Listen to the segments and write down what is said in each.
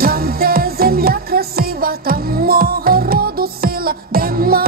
Там, де земля красива, там мого роду сила, де ма.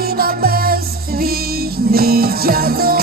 Україна без війни. Я